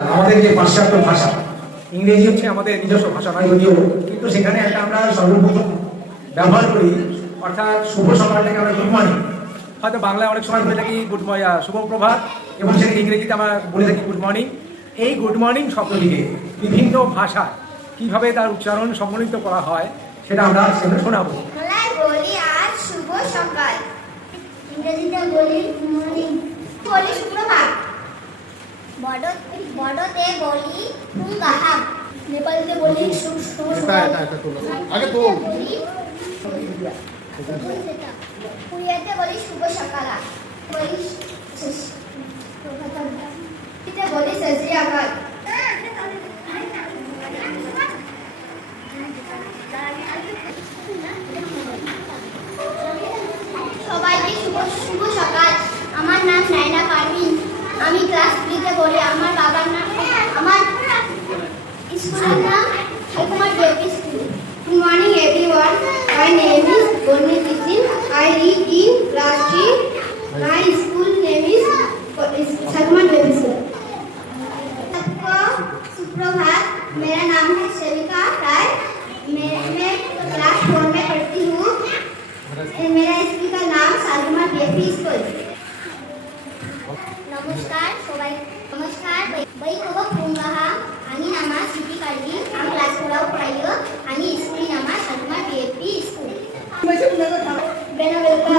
আমাদের যে পাশ্চাত্য ভাষা ইংরেজি হচ্ছে আমাদের নিজস্ব ভাষা নয় যদিও, কিন্তু সেখানে একটা আমরা সর্বপ্রথম ব্যবহার করি, অর্থাৎ শুভ সকালটাকে আমরা গুড মর্নিং, হয়তো বাংলায় অনেক সময় বলে থাকি গুড শুভ প্রভাত, এবং সেটা ইংরেজিতে আমরা বলে থাকি গুড মর্নিং। এই গুড মর্নিং শব্দটিকে বিভিন্ন ভাষা কিভাবে তার উচ্চারণ সম্মিলিত করা হয় সেটা আমরা সেখানে শোনাবো। বলি আজ শুভ সকাল, ইংরেজিতে বলি গুড মর্নিং, বলি সুপ্রভাত, বড়তে বলি পুঙ্গাহাম, নেপালিতে বলি শুভ সকাল, আগে তো পুরিয়াতে বলি শুভ সকাল, বলি বলি সজরি আকাল, সবাইকে শুভ সকাল। আমার নাম নাইনা পারভিন, আমি ক্লাস 3-তে পড়ি। আমার বাবার নাম, আমার স্কুলের নাম Thakumar JP school. Good morning everyone, my name is Borni Tisin, I read in class 3, my school name is Thakumar JP school. सबको सुप्रभात, मेरा नाम है सेविका राय, मैं क्लास 4 में पढ़ती हूँ। मेरा स्कूल का नाम सालमा जेपी स्कूल। नमस्कार सबाई, नमस्कार बाई को पुंगाहा, आनी नामा सिटी काली, आम क्लास 4 पढ़ाइयो, आनी स्कूल नामा सालमा जेपी स्कूल। बेना वेलकम